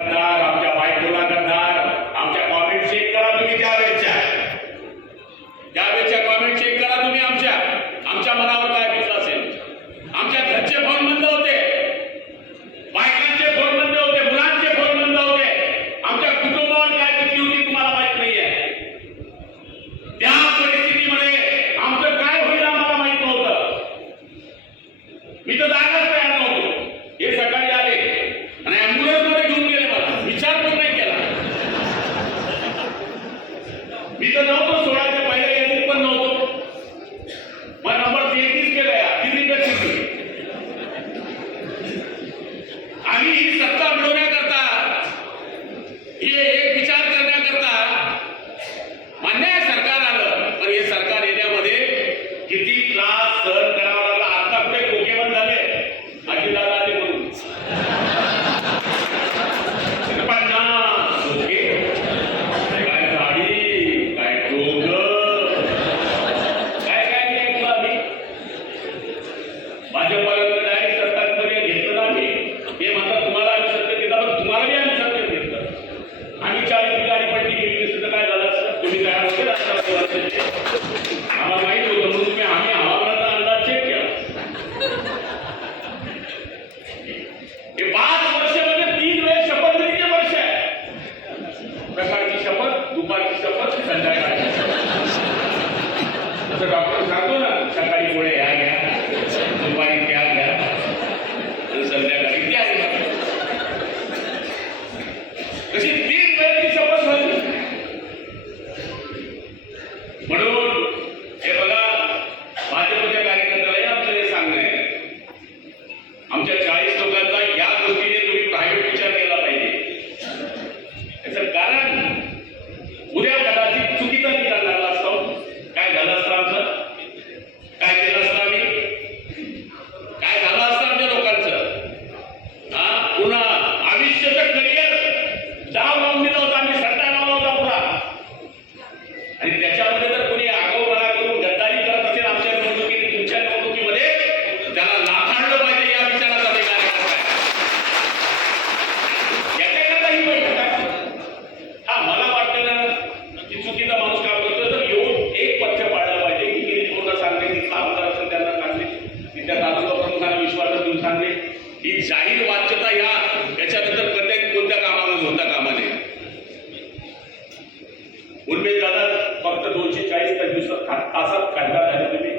आमच्या बायकोला करणार. आमच्या कॉमेंट चेक करा तुम्ही त्या मी तर नव्हतो सोळाच्या पहिल्या यादीत पण नव्हतो. मला नंबर तेहतीस केलाय आणि ही सत्ता मिळवण्याकरता मला माहीत होतं म्हणून तुम्ही आम्ही हवामानाचा अंदाज चेक केला. हे पाच वर्षामध्ये तीन वेळेस शपथ किती वर्ष आहे. दुपारची शपथ संध्याकाळची शपथ. डॉक्टर ही जाहीर वाच्यता या याच्यानंतर प्रत्येक कोणत्या कामाला कोणत्या कामाने नये दादा फक्त दोनशे चाळीस पंचवीस तासात खासदार झाले तुम्ही.